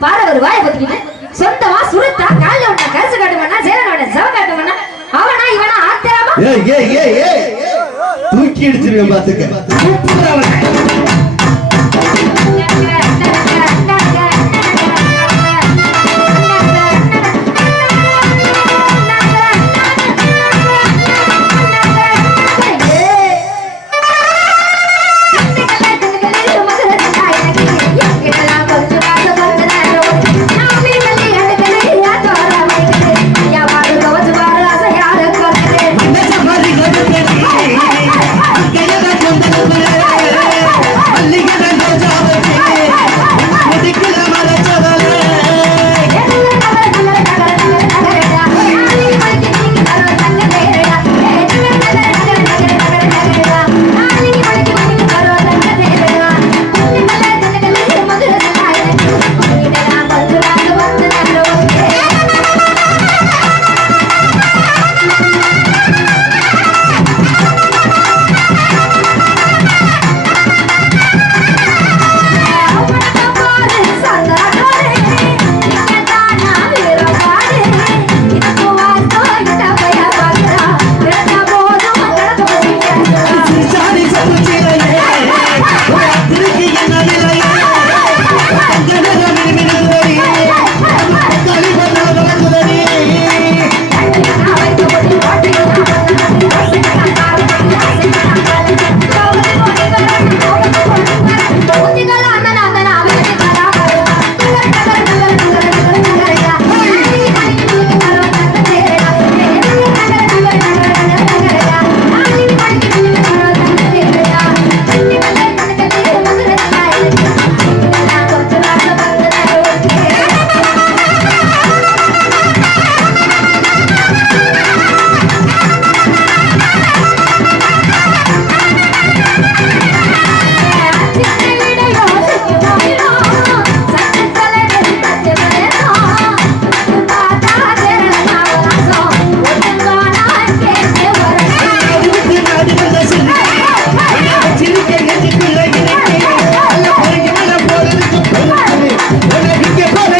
பாரு ஒரு வாயை பத்திக்கிட்டு சொந்தமா சுருத்தா கால்ல ஒண்ணா கரிசு காட்டுமண்ணா சேரன் ஒண்ணா செவ காட்டுமண்ணா. அவனா இவனா ஆத்திரமா? ஏய் ஏய் ஏய் ஏய். தூக்கி அடிச்சிருவேன் பாத்துக்க. சூப்பரா நெஞ்சுக்குள்ள